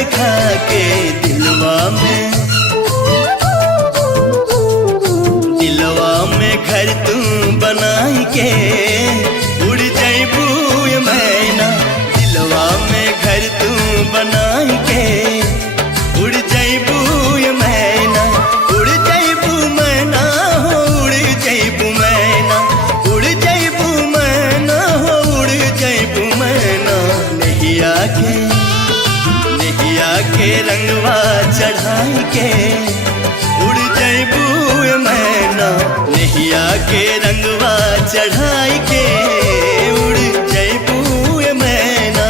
देखा के दिलवा में घर तू बनाई के उड़ जाइबू मैना। दिलवा में घर तू बनाई के उड़ जाइबू मैना। उड़ जाइबू मैना हो उड़ जाइबू मैना। उड़ जाइबू मैना हो उड़ जाइबू मैना। नैया के रंगवा चढ़ाई के उड़ जाइबू मैना। नैया के रंगवा चढ़ाई के उड़ जाइबू मैना।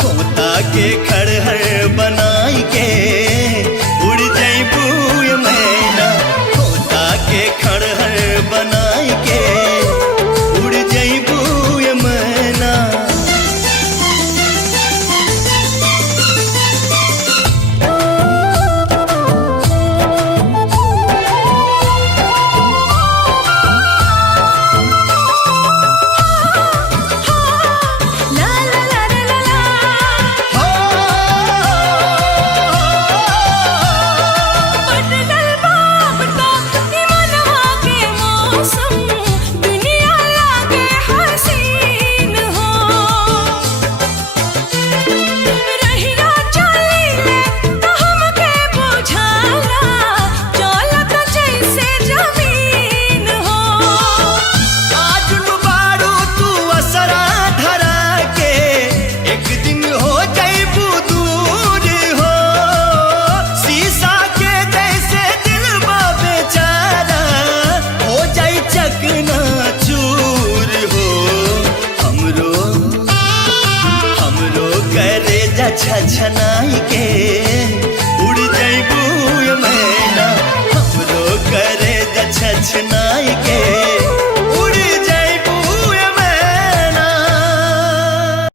खोता के खड़हर बनाई के उड़ जाइबू मैना। खोता के खड़हर बनाई के उड़ जाइबू मैना। छछन